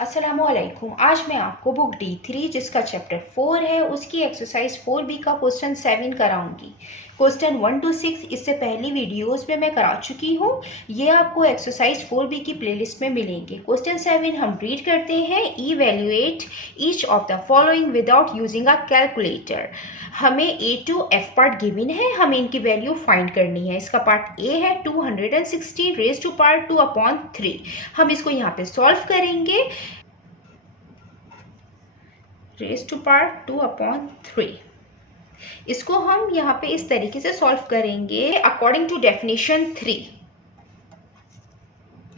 अस्सलामुअलैकुम। आज मैं आपको बुक D3 जिसका चैप्टर 4 है उसकी एक्सरसाइज 4B का क्वेश्चन 7 कराऊंगी। क्वेश्चन 1 to 6 इससे पहली वीडियोस में मैं करा चुकी हूँ। ये आपको एक्सरसाइज 4B की प्लेलिस्ट में मिलेंगे। क्वेश्चन 7 हम रीड करते हैं। Evaluate each of the following without using a calculator. हमें A to F part given है, हमें इनकी वैल्यू फाइंड करनी है। इसका पार्ट A है 216 रेज टू पावर 2/3। हम इसको यहाँ पे सॉल्व करेंगे। रेज टू पावर 2/3 इसको हम यहाँ पे इस तरीके से सॉल्व करेंगे अकॉर्डिंग टू डेफिनेशन 3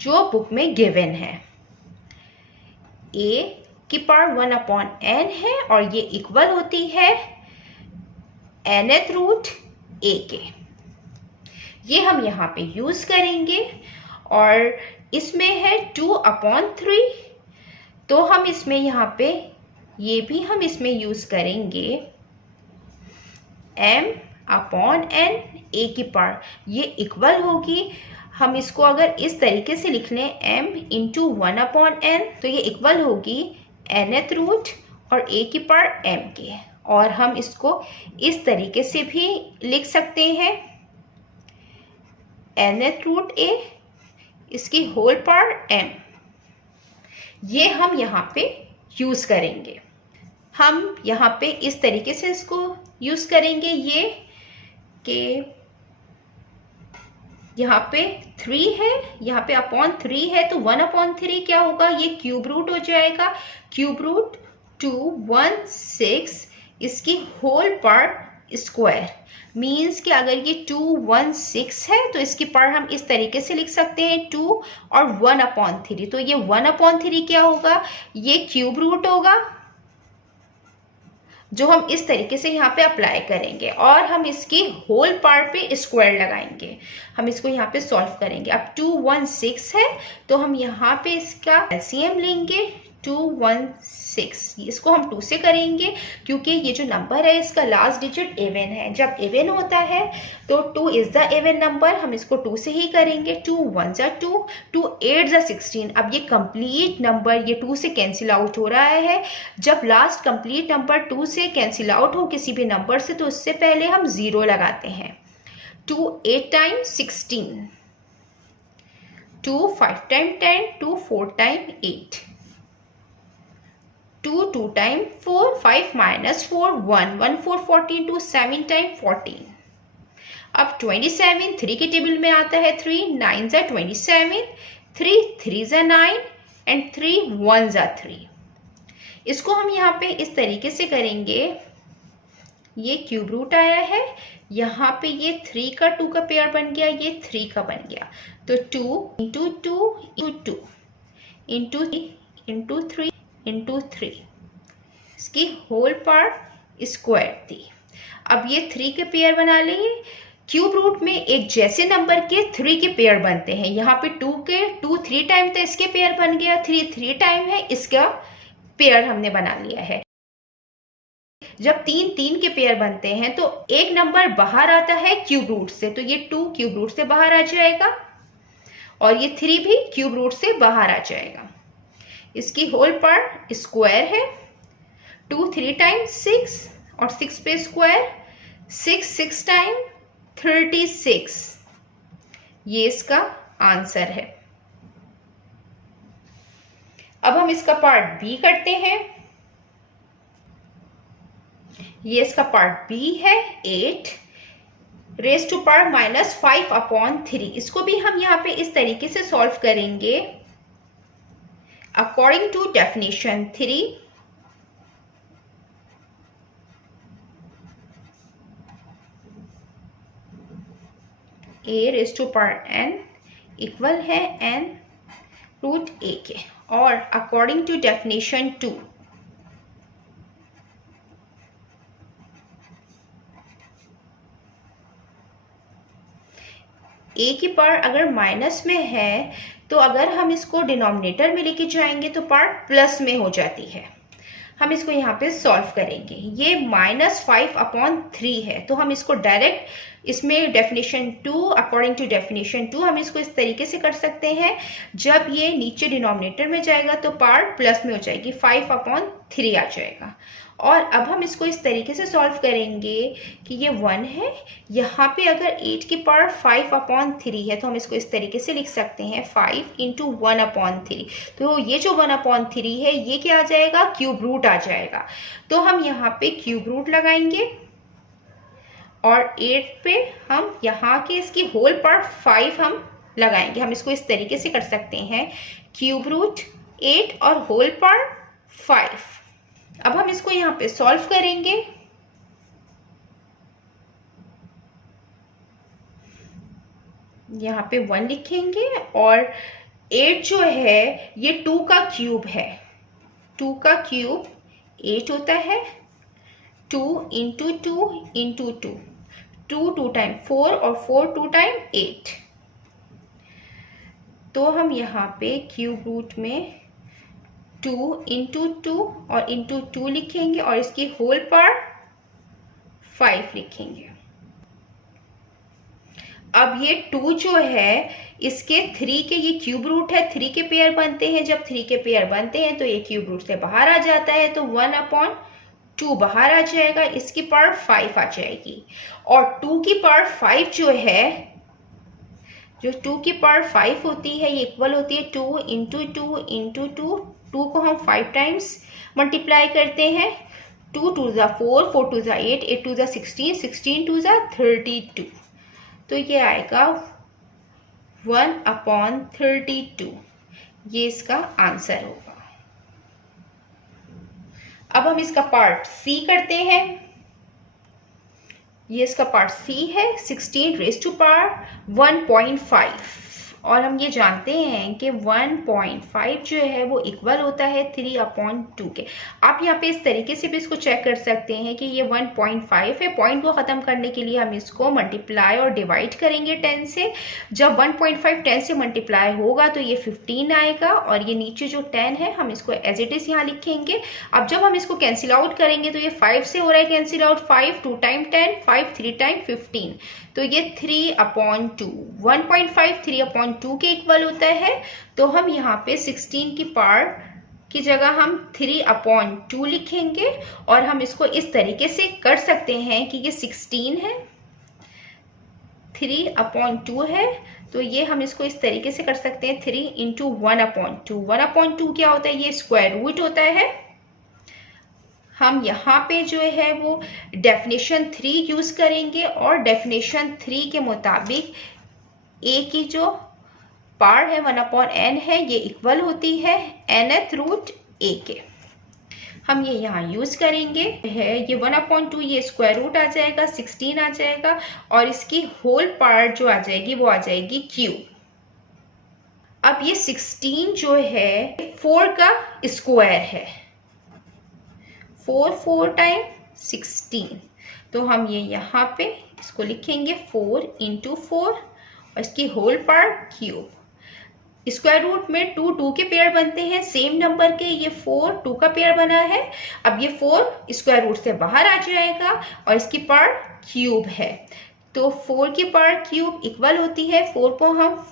जो बुक में गिवन है। a की पावर 1/n है और ये इक्वल होती है nth रूट a के। ये हम यहाँ पे यूज करेंगे और इसमें है 2/3, तो हम इसमें यहाँ पे ये भी हम इसमें यूज करेंगे m/n a की पावर। ये इक्वल होगी, हम इसको अगर इस तरीके से लिख लें m इंटू 1/n तो ये इक्वल होगी nth रूट और a की पावर m के। और हम इसको इस तरीके से भी लिख सकते हैं nth रूट a इसकी होल पावर m। ये हम यहाँ पे यूज करेंगे। हम यहाँ पे इस तरीके से इसको यूज करेंगे ये कि यहाँ पे 3 है, यहाँ पे अपॉन 3 है, तो 1/3 क्या होगा, ये क्यूब रूट हो जाएगा। क्यूब रूट 216 इसकी होल पावर स्क्वायर। मीन्स कि अगर ये 216 है तो इसकी पावर हम इस तरीके से लिख सकते हैं 2 और 1/3। तो ये 1/3 क्या होगा, ये क्यूब रूट होगा जो हम इस तरीके से यहाँ पे अप्लाई करेंगे और हम इसकी होल पार्ट पे स्क्वायर लगाएंगे। हम इसको यहाँ पे सॉल्व करेंगे। अब 216 है तो हम यहाँ पे इसका एलसीएम लेंगे 216। इसको हम 2 से करेंगे क्योंकि ये जो नंबर है इसका लास्ट डिजिट इवन है। जब इवन होता है तो 2 इज द इवन नंबर, हम इसको 2 से ही करेंगे। 2 1 जा 2, 2 8 जा 16। अब ये कंप्लीट नंबर ये 2 से कैंसिल आउट हो रहा है। जब लास्ट कंप्लीट नंबर 2 से कैंसिल आउट हो किसी भी नंबर से तो उससे पहले हम 0 लगाते हैं। 2 8 time 16, 2 5 time 10, 2 4 time 8, 2 2 time 4, 5 minus 4 1, 1 4 14, 2 7 time 14। अब 27 3 के टेबल में आता है 3, 9 जा 27, 3 3 जा 9 एंड 3 1 जा 3। इसको हम यहाँ पे इस तरीके से करेंगे। ये क्यूब रूट आया है, यहाँ पे ये 3 का 2 का पेयर बन गया, ये 3 का बन गया। तो 2 into 2 into 2 into 3 into 3 into 3 इसकी होल पावर स्क्वायर थी। अब ये 3 के पेयर बना लेंगे। क्यूब रूट में एक जैसे नंबर के 3 के पेयर बनते हैं। यहाँ पे 2 3 टाइम तो इसके पेयर बन गया, 3 3 टाइम है, इसका पेयर हमने बना लिया है। जब 3 3 के पेयर बनते हैं तो एक नंबर बाहर आता है क्यूब रूट से, तो ये 2 क्यूब रूट से बाहर आ जाएगा और ये 3 भी क्यूब रूट से बाहर आ जाएगा। इसकी होल पावर स्क्वायर है। 2 3 टाइम 6 और 6 पे स्क्वायर, 6 6 टाइम 36। ये इसका आंसर है। अब हम इसका पार्ट बी करते हैं। ये इसका पार्ट बी है 8 रेज टू पावर -5/3। इसको भी हम यहाँ पे इस तरीके से सॉल्व करेंगे according to definition 3। a raise to power n equal है n रूट a के। और अकॉर्डिंग टू डेफिनेशन 2 a की पावर अगर माइनस में है तो अगर हम इसको डिनोमिनेटर में लेके जाएंगे तो पार्ट प्लस में हो जाती है। हम इसको यहाँ पे सॉल्व करेंगे। ये -5/3 है तो हम इसको डायरेक्ट इसमें डेफिनेशन 2, अकॉर्डिंग टू डेफिनेशन 2 हम इसको इस तरीके से कर सकते हैं, जब ये नीचे डिनोमिनेटर में जाएगा तो पार्ट प्लस में हो जाएगी, 5/3 आ जाएगा। और अब हम इसको इस तरीके से सॉल्व करेंगे कि ये 1 है, यहाँ पे अगर 8 की पावर 5/3 है तो हम इसको इस तरीके से लिख सकते हैं 5 × 1/3। तो ये जो 1/3 है ये क्या आ जाएगा, क्यूब रूट आ जाएगा। तो हम यहाँ पे क्यूब रूट लगाएंगे और 8 पे हम यहाँ के इसकी होल पार्ट 5 हम लगाएंगे। हम इसको इस तरीके से कर सकते हैं, क्यूब रूट 8 और होल पार्ट 5। अब हम इसको यहाँ पे सॉल्व करेंगे। यहाँ पे 1 लिखेंगे और 8 जो है ये 2 का क्यूब है, 2 का क्यूब 8 होता है, 2 × 2 × 2, 2 2 टाइम 4 और 4 2 टाइम 8। तो हम यहाँ पे क्यूब रूट में 2 × 2 और × 2 लिखेंगे और इसकी होल पार्ट 5 लिखेंगे। अब ये 2 जो है इसके 3 के, ये क्यूब रूट है, 3 के पेयर बनते हैं, जब 3 के पेयर बनते हैं तो ये क्यूब रूट से बाहर आ जाता है, तो 1/2 बाहर आ जाएगा, इसकी पावर 5 आ जाएगी। और 2 की पावर 5 जो है, जो 2 की पावर 5 होती है ये इक्वल होती है 2 × 2 × 2। 2 को हम 5 टाइम्स मल्टीप्लाई करते हैं, 2 2 ज़ा 4, 4 2 ज़ा 8, 8 2 ज़ा 16, 16 2 ज़ा 32। तो ये आएगा 1/32, ये इसका आंसर होगा। अब हम इसका पार्ट सी करते हैं। ये इसका पार्ट सी है, 16⁻1.5 और हम ये जानते हैं कि 1.5 जो है वो इक्वल होता है 3/2 के। आप यहाँ पे इस तरीके से भी इसको चेक कर सकते हैं कि ये 1.5 है, पॉइंट को ख़त्म करने के लिए हम इसको मल्टीप्लाई और डिवाइड करेंगे 10 से। जब 1.5 10 से मल्टीप्लाई होगा तो ये 15 आएगा और ये नीचे जो 10 है हम इसको एज इट इज़ यहाँ लिखेंगे। अब जब हम इसको कैंसिल आउट करेंगे तो ये 5 से हो रहा है कैंसिल आउट, 5 2 टाइम 10, 5 3 टाइम 15, तो ये 3/2, 1.5 3/2 के इक्वल होता है। तो हम यहाँ पे 16 की पार्ट की जगह हम 3/2 लिखेंगे और हम इसको इस तरीके से कर सकते हैं कि ये 16 है, 3/2 है, तो ये हम इसको इस तरीके से कर सकते हैं 3 × 1/2। 1/2 क्या होता है, ये स्क्वायर रूट होता है। हम यहाँ पे जो है वो डेफिनेशन 3 यूज़ करेंगे और डेफिनेशन 3 के मुताबिक a की जो पार्ट है 1/n है ये इक्वल होती है nth रूट a के। हम ये यहाँ यूज़ करेंगे है, ये 1/2 ये स्क्वायर रूट आ जाएगा, 16 आ जाएगा और इसकी होल पार्ट जो आ जाएगी वो आ जाएगी क्यूब। अब ये 16 जो है 4 का स्क्वायर है, 4 4 टाइम 16, तो हम ये यहाँ पे इसको लिखेंगे 4 × 4 और इसकी whole part cube. Square root में 2 2 के पेयर बनते हैं सेम नंबर के, ये 4 2 का पेयर बना है। अब ये 4 स्क्वायर रूट से बाहर आ जाएगा और इसकी पार्ट क्यूब है, तो 4 की पार्ट क्यूब इक्वल होती है, 4 को हम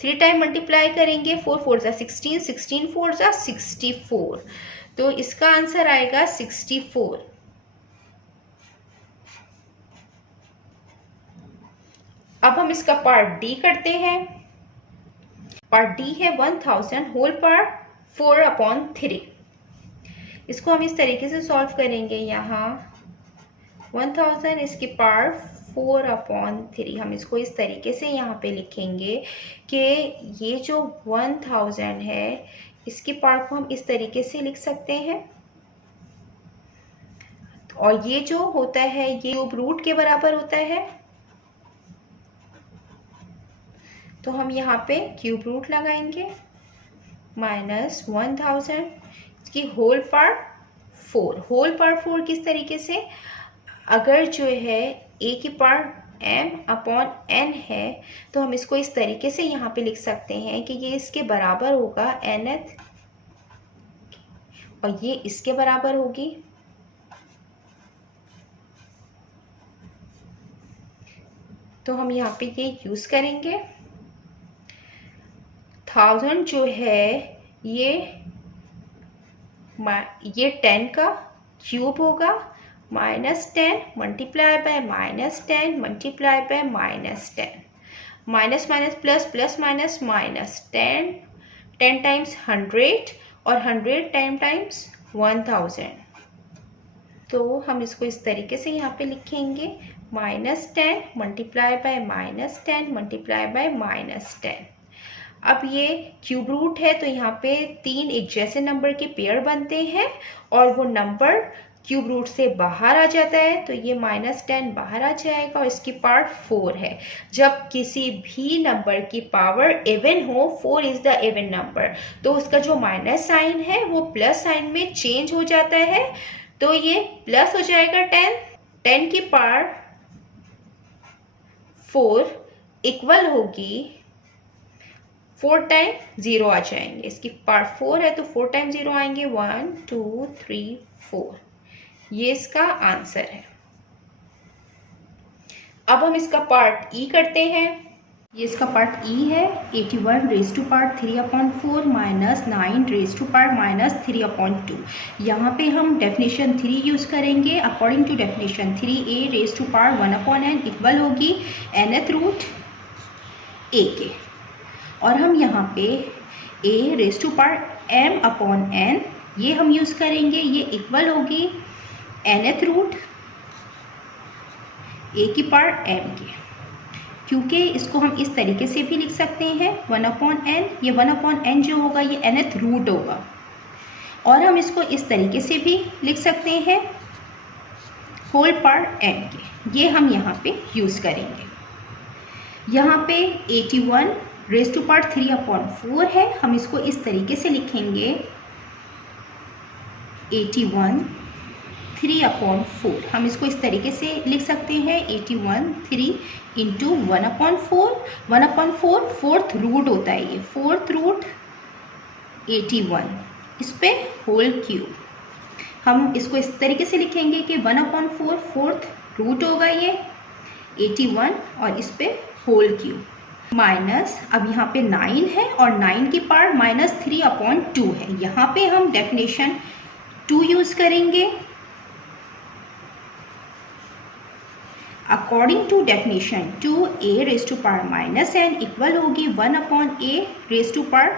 3 टाइम मल्टीप्लाई करेंगे, 4 4 ज़ा 16, 16 4 ज़ा 64, तो इसका आंसर आएगा 64। अब हम इसका पार्ट डी करते हैं। पार्ट डी है 1000 होल पार्ट 4/3। इसको हम इस तरीके से सॉल्व करेंगे, यहाँ 1000 इसकी पार्ट 4/3, हम इसको इस तरीके से यहाँ पे लिखेंगे कि ये जो 1000 है इसकी पार्ट को हम इस तरीके से लिख सकते हैं और ये जो होता है ये क्यूब रूट के बराबर होता है, तो हम यहाँ पे क्यूब रूट लगाएंगे माइनस 1000, इसकी होल पार्ट 4। होल पार्ट 4 किस तरीके से, अगर जो है a की पार्ट m/n है तो हम इसको इस तरीके से यहाँ पे लिख सकते हैं कि ये इसके बराबर होगा nth और ये इसके बराबर होगी तो हम यहाँ पे ये यूज़ करेंगे। 1000 जो है ये 10 का क्यूब होगा, -10 multiply by -10 multiply by -10, minus minus plus plus minus minus 10 times 100 और 100 टाइम्स 1000। तो हम इसको इस तरीके से यहाँ पे लिखेंगे, -10 मल्टीप्लाई बाय -10 मल्टीप्लाई बाय -10। अब ये क्यूब रूट है तो यहाँ पे 3 एक जैसे नंबर के पेयर बनते हैं और वो नंबर क्यूब रूट से बाहर आ जाता है, तो ये -10 बाहर आ जाएगा और इसकी पार्ट 4 है। जब किसी भी नंबर की पावर इवन हो, 4 इज द इवन नंबर, तो उसका जो माइनस साइन है वो प्लस साइन में चेंज हो जाता है, तो ये प्लस हो जाएगा 10 की पावर 4 इक्वल होगी 4 टाइम 0 आ जाएंगे। इसकी पावर 4 है तो 4 टाइम 0 आएंगे, 1 2 3 4। ये इसका आंसर है। अब हम इसका पार्ट ई करते हैं। ये इसका पार्ट ई है, 81 raise to power 3/4 minus 9 raise to power minus 3/2। यहाँ पे हम डेफिनेशन 3 यूज़ करेंगे। According to definition 3a raise to power 1/n equal होगी nth रूट a के, और हम यहाँ पे a rays to power m/n ये हम यूज़ करेंगे, ये इक्वल होगी nth रूट a की पावर m के, क्योंकि इसको हम इस तरीके से भी लिख सकते हैं 1/n, ये 1/n जो होगा ये nth रूट होगा, और हम इसको इस तरीके से भी लिख सकते हैं होल पावर m के, ये हम यहाँ पे यूज़ करेंगे। यहाँ पे 81 रेज़ टू पावर 3/4 है, हम इसको इस तरीके से लिखेंगे 81 3/4, हम इसको इस तरीके से लिख सकते हैं 81 3 इंटू 1/4, 1/4 फोर्थ रूट होता है, ये फोर्थ रूट 81, इस पे होल क्यूब, हम इसको इस तरीके से लिखेंगे कि 1/4 फोर्थ रूट होगा ये 81 और इस पे होल क्यूब, माइनस अब यहाँ पे 9 है और 9 की पावर -3/2 है। यहाँ पे हम डेफिनेशन 2 यूज़ करेंगे। According to definition 2a raise to power -n equal होगी 1/a rays to power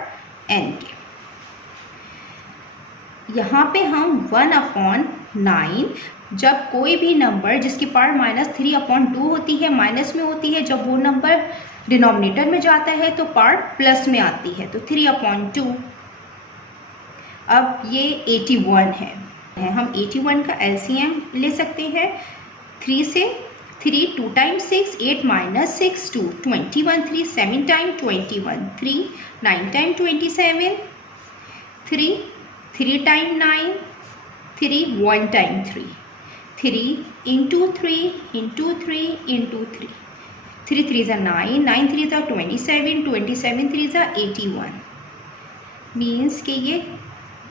n के। यहाँ पे हम 1/9, जब कोई भी नंबर जिसकी पावर -3/2 होती है माइनस में होती है, जब वो नंबर डिनोमिनेटर में जाता है तो पावर प्लस में आती है, तो 3/2। अब ये 81 है, हम 81 का LCM ले सकते हैं 3 से, 3 2 times 6 8 minus 6 2 21 3 7 time 21 3 9 time 27 3 3 time 9 3 1 time 3 3 into 3 into 3 into 3 3 3 ज़ा 9 9 3 ज़ा 27 27 3 ज़ा 81, मीन्स कि ये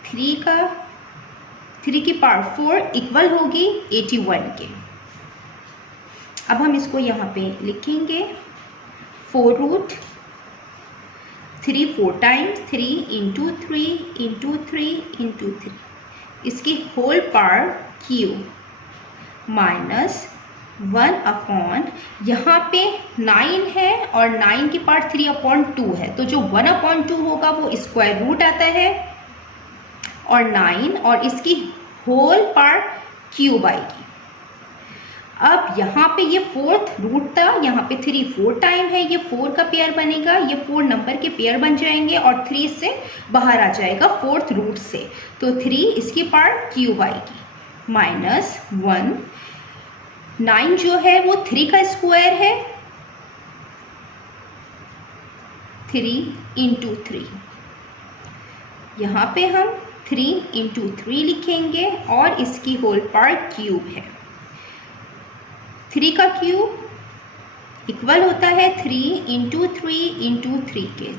3 की पावर 4 इक्वल होगी 81 के। अब हम इसको यहाँ पे लिखेंगे 4 root 3 4 times 3 into 3 into 3 into 3, इसकी होल पावर क्यूब माइनस 1/, यहाँ पे 9 है और 9 की पावर 3/2 है, तो जो 1/2 होगा वो स्क्वायर रूट आता है और 9 और इसकी होल पावर क्यूब आएगी। अब यहाँ पे ये फोर्थ रूट था, यहाँ पे 3 4 टाइम है, ये 4 का पेयर बनेगा, ये 4 नंबर के पेयर बन जाएंगे और 3 से बाहर आ जाएगा फोर्थ रूट से, तो 3 इसकी पावर क्यूब आएगी माइनस 1। 9 जो है वो 3 का स्क्वायर है, 3 इंटू 3, यहाँ पे हम 3 इंटू 3 लिखेंगे और इसकी होल पावर क्यूब है। 3 का क्यूब इक्वल होता है 3 इंटू 3 इंटू 3 के,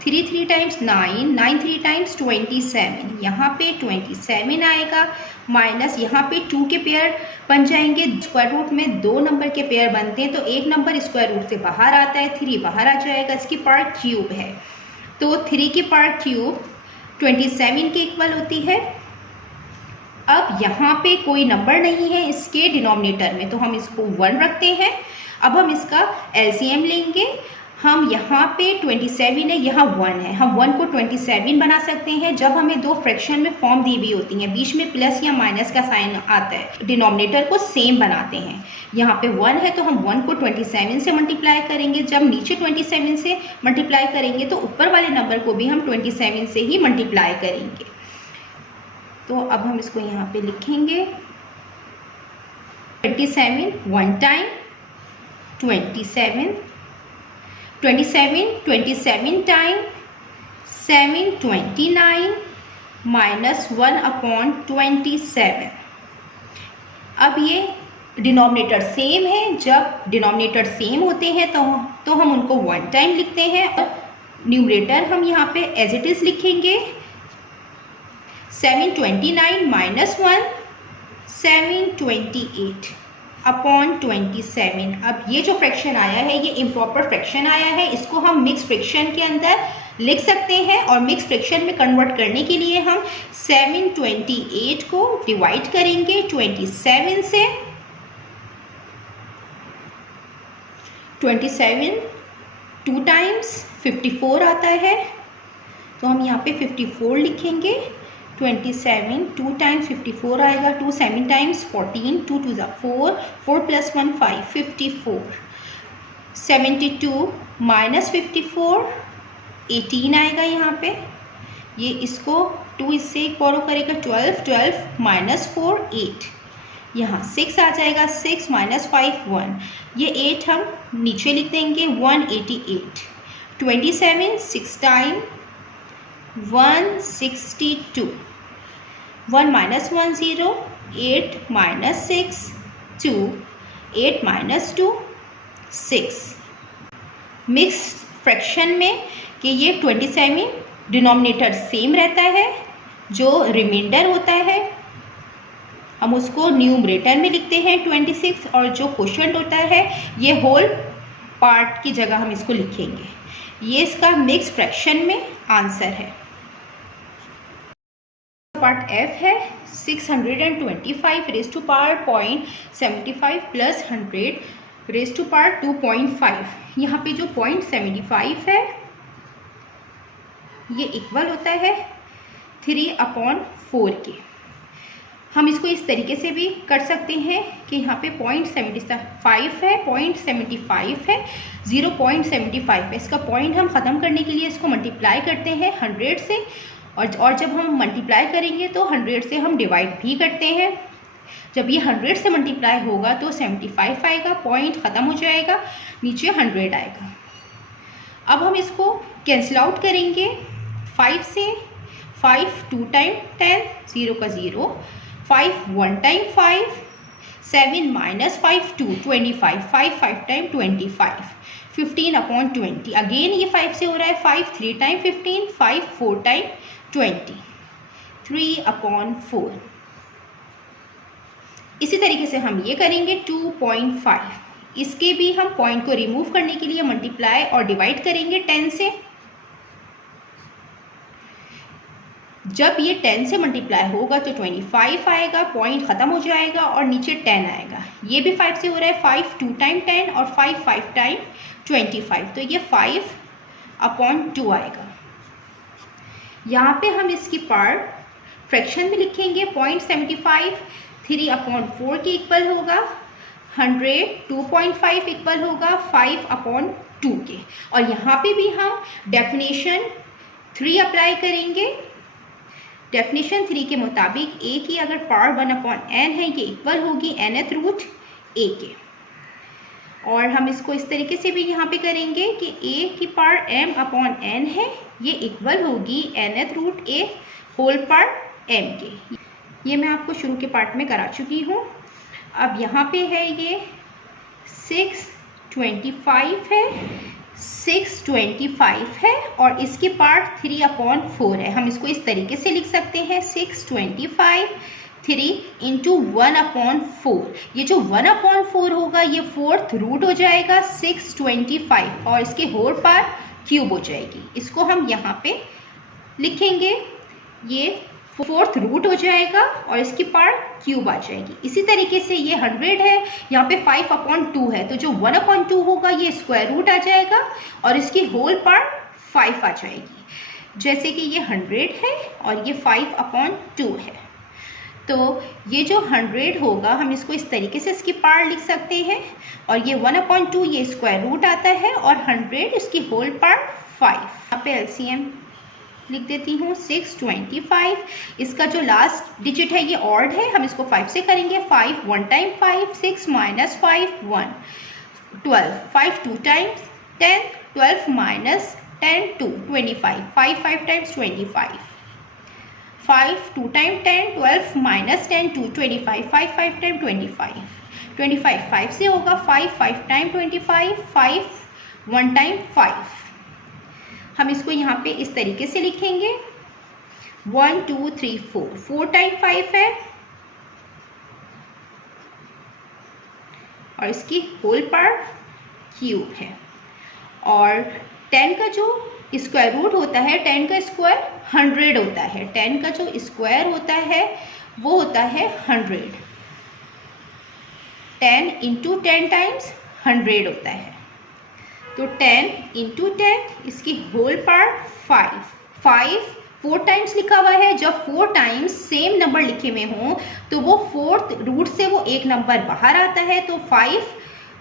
3 3 टाइम्स 9, 9 3 टाइम्स 27, यहाँ पे 27 आएगा, माइनस यहाँ पे 2 के पेयर बन जाएंगे। स्क्वायर रूट में 2 नंबर के पेयर बनते हैं तो एक नंबर स्क्वायर रूट से बाहर आता है, 3 बाहर आ जाएगा, इसकी पार्ट क्यूब है तो 3 की पार्ट क्यूब 27 के इक्वल होती है। अब यहाँ पे कोई नंबर नहीं है इसके डिनोमिनेटर में तो हम इसको 1 रखते हैं। अब हम इसका एलसीएम लेंगे। हम यहाँ पे 27 है, यहाँ 1 है, हम 1 को 27 बना सकते हैं जब हमें दो फ्रैक्शन में फॉर्म दी हुई होती हैं, बीच में प्लस या माइनस का साइन आता है, डिनोमिनेटर को सेम बनाते हैं। यहाँ पे 1 है तो हम 1 को 27 से मल्टीप्लाई करेंगे, जब नीचे 27 से मल्टीप्लाई करेंगे तो ऊपर वाले नंबर को भी हम 27 से ही मल्टीप्लाई करेंगे। तो अब हम इसको यहाँ पे लिखेंगे 27 1 टाइम 27 टाइम 729 माइनस 1/27। अब ये डिनोमिनेटर सेम है, जब डिनोमिनेटर सेम होते हैं तो हम उनको 1 टाइम लिखते हैं और न्यूमरेटर हम यहाँ पे एज इट इज लिखेंगे 729 माइनस 1 728/27। अब ये जो फ्रैक्शन आया है ये इम्प्रॉपर फ्रैक्शन आया है, इसको हम मिक्स फ्रैक्शन के अंदर लिख सकते हैं और मिक्स फ्रैक्शन में कन्वर्ट करने के लिए हम 728 को डिवाइड करेंगे 27 से। 27 2 टाइम्स 54 आता है तो हम यहाँ पे 54 लिखेंगे। 27 2 टाइम्स 54 आएगा, 2 7 टाइम्स 14, 2 2 4, 4 + 1 5 54। 72 माइनस 54 18 आएगा यहाँ पे, ये इसको 2 इससे एक बोरो करेगा 12, 12 माइनस 4 8, यहाँ 6 आ जाएगा, 6 माइनस 5 1, ये 8 हम नीचे लिख देंगे 188। 27 6 time 162, 1 minus 1 0, 8 minus 6 2, 8 minus 2 6। Mix fraction में कि ये 27 डिनोमिनेटर सेम रहता है, जो रिमाइंडर होता है हम उसको न्यूमरेटर में लिखते हैं 26 और जो क्वोशिएंट होता है ये होल पार्ट की जगह हम इसको लिखेंगे। ये इसका मिक्स फ्रैक्शन में आंसर है। पार्ट एफ है 625 raise to power 0.75 plus 100 raise to power 2.5। यहाँ पे जो 0.75 है ये इक्वल होता है 3/4 के। हम इसको इस तरीके से भी कर सकते हैं कि यहाँ पे 0.75 है, 0.75 है, 0.75 है, इसका पॉइंट हम ख़त्म करने के लिए इसको मल्टीप्लाई करते हैं 100 से और जब हम मल्टीप्लाई करेंगे तो 100 से हम डिवाइड भी करते हैं। जब ये 100 से मल्टीप्लाई होगा तो 75 आएगा, पॉइंट ख़त्म हो जाएगा, नीचे 100 आएगा। अब हम इसको कैंसिल आउट करेंगे 5 से, 5 2 टाइम 10, 0 का 0, 5 1 टाइम 5, 7 माइनस 5 2 25, 5 5 टाइम 25, 15/20। अगेन ये 5 से हो रहा है, 5 3 टाइम 15, 5 4 टाइम 20, 3/4। इसी तरीके से हम ये करेंगे 2.5, इसके भी हम पॉइंट को रिमूव करने के लिए मल्टीप्लाई और डिवाइड करेंगे 10 से। जब ये 10 से मल्टीप्लाई होगा तो 25 आएगा, पॉइंट ख़त्म हो जाएगा और नीचे 10 आएगा। ये भी 5 से हो रहा है, 5 2 टाइम 10 और 5 5 टाइम 25, तो ये 5/2 आएगा। यहाँ पे हम इसकी पार्ट फ्रैक्शन में लिखेंगे 0.75 3/4 के इक्वल होगा, 100 2.5 इक्वल होगा 5/2 के। और यहाँ पे भी हम डेफिनेशन 3 अप्लाई करेंगे। डेफिनेशन 3 के मुताबिक a की अगर पावर 1/n है ये इक्वल होगी nth रूट a के। और हम इसको इस तरीके से भी यहाँ पे करेंगे कि a की पावर m/n है ये इक्वल होगी nth root a whole power m के। ये मैं आपको शुरू के पार्ट में करा चुकी हूँ। अब यहाँ पे है ये 625 है, 625 है और इसकी पार्ट 3/4 है। हम इसको इस तरीके से लिख सकते हैं 625 3 इंटू 1/4। ये जो 1/4 होगा ये 4th रूट हो जाएगा 625 और इसके होल पार्ट क्यूब हो जाएगी। इसको हम यहाँ पे लिखेंगे, ये 4th रूट हो जाएगा और इसकी पार्ट क्यूब आ जाएगी। इसी तरीके से ये 100 है, यहाँ पे 5/2 है, तो जो 1/2 होगा ये स्क्वायर रूट आ जाएगा और इसकी होल पार्ट 5 आ जाएगी। जैसे कि ये 100 है और ये 5/2 है, तो ये जो 100 होगा हम इसको इस तरीके से इसकी पार्ट लिख सकते हैं और ये 1/2 ये स्क्वायर रूट आता है और 100 इसकी होल पार्ट 5। यहाँ पे एलसीएम लिख देती हूँ 625। इसका जो लास्ट डिजिट है ये ऑड है, हम इसको 5 से करेंगे। 5 1 time 5, 6 minus 5 1, 12, 5 2 times 10, 12 minus 10 2, 25, 5 5 times 25, 5 2 time 10, 12 minus 10 2, 25, 5 5 time 25, 25 5 से होगा 5 5 टाइम 25, 5 1 टाइम 5। हम इसको यहाँ पे इस तरीके से लिखेंगे 1 2 3 4, 4 टाइम 5 है और इसकी होल पार्ट क्यूब है। और 10 का जो स्क्वायर रूट होता है, 10 का स्क्वायर 100 होता है, 10 का जो स्क्वायर होता है वो होता है 100। 10 इंटू 10 टाइम्स 100 होता है, तो 10 इंटू 10 इसकी होल पार्ट 5। 5 4 टाइम्स लिखा हुआ है, जब 4 टाइम्स सेम नंबर लिखे हुए हों तो वो 4th रूट से वो एक नंबर बाहर आता है, तो 5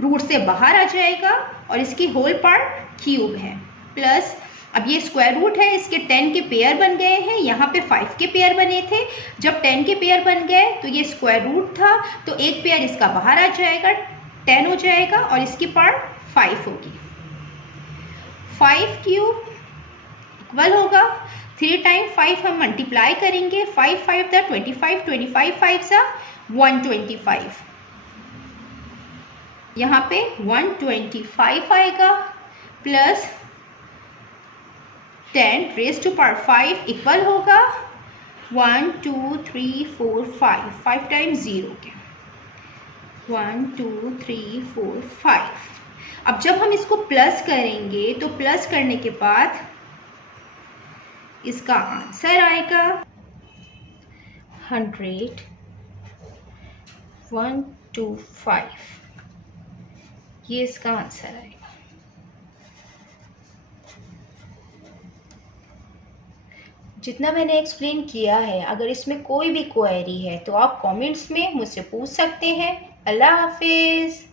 रूट से बाहर आ जाएगा और इसकी होल पार्ट क्यूब है। प्लस अब ये स्क्वायर रूट है, इसके 10 के पेयर बन गए हैं, यहाँ पे 5 के पेयर बने थे। जब 10 के पेयर बन गए तो ये स्क्वायर रूट था, तो एक पेयर इसका बाहर आ जाएगा, 10 हो जाएगा और इसकी पार्ट 5 होगी। 5 क्यूब इक्वल होगा 3 टाइम 5 हम मल्टीप्लाई करेंगे, 5 5 दा 25, 25 5 सा 125, यहाँ पे 125 आएगा plus 10 raise to power 5 equal होगा 1 2 3 4 5, 5 टाइम्स 0 के 1 2 3 4 5। अब जब हम इसको प्लस करेंगे तो प्लस करने के बाद इसका आंसर आएगा 100 125, ये इसका आंसर आएगा। जितना मैंने एक्सप्लेन किया है, अगर इसमें कोई भी क्वेरी है तो आप कमेंट्स में मुझसे पूछ सकते हैं। अल्लाह हाफिज़।